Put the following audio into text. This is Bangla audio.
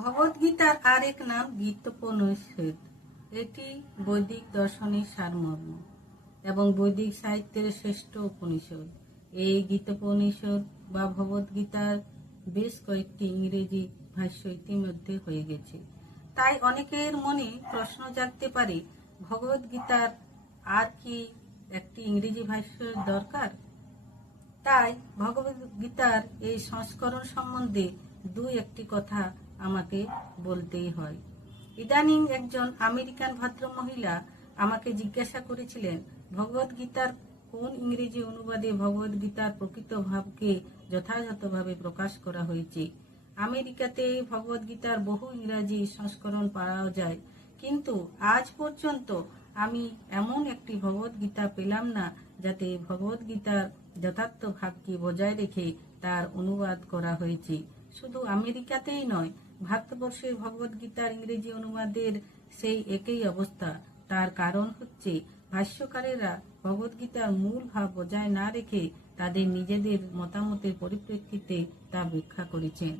ভগবদ্গীতার আরেক নাম গীতোপনিষদ। এটি বৈদিক দর্শনের সারমর্ম এবং বৈদিক সাহিত্যের শ্রেষ্ঠ উপনিষদ। এই গীতোপনিষদ বা ভগবদ্গীতার বেশ কয়েকটি ইংরেজি ভাষ্য ইতিমধ্যে হয়ে গেছে। তাই অনেকের মনে প্রশ্ন জাগতে পারে, ভগবদ্গীতার আর কি একটি ইংরেজি ভাষ্যের দরকার? তাই ভগবদ্গীতার এই সংস্করণ সম্বন্ধে একটি কথা আমাকে বলতেই হয়। ইদানিং একজন আমেরিকান ভদ্রমহিলা আমাকে জিজ্ঞাসা করেছিলেন, ভগবদ্গীতার কোন ইংরেজি অনুবাদে ভগবদ্গীতার প্রকৃত ভাবকে যথাযথভাবে প্রকাশ করা হয়েছে। আমেরিকাতে ভগবদ্গীতার বহু ইংরাজি সংস্করণ পাওয়া যায়, কিন্তু আজ পর্যন্ত আমি এমন একটি ভগবদ্গীতা পেলাম না যাতে ভগবদ্গীতার যথার্থ ভাবকে বজায় রেখে তার অনুবাদ করা হয়েছে। শুধু আমেরিকাতেই নয়, ভারতবর্ষের ভগবদ্গীতার ইংরেজি অনুবাদের সেই একই অবস্থা। তার কারণ হচ্ছে, ভাষ্যকারেরা ভগবদ্গীতার মূল ভাব বজায় না রেখে তাদের নিজেদের মতামতের পরিপ্রেক্ষিতে তা ব্যাখ্যা করেছেন।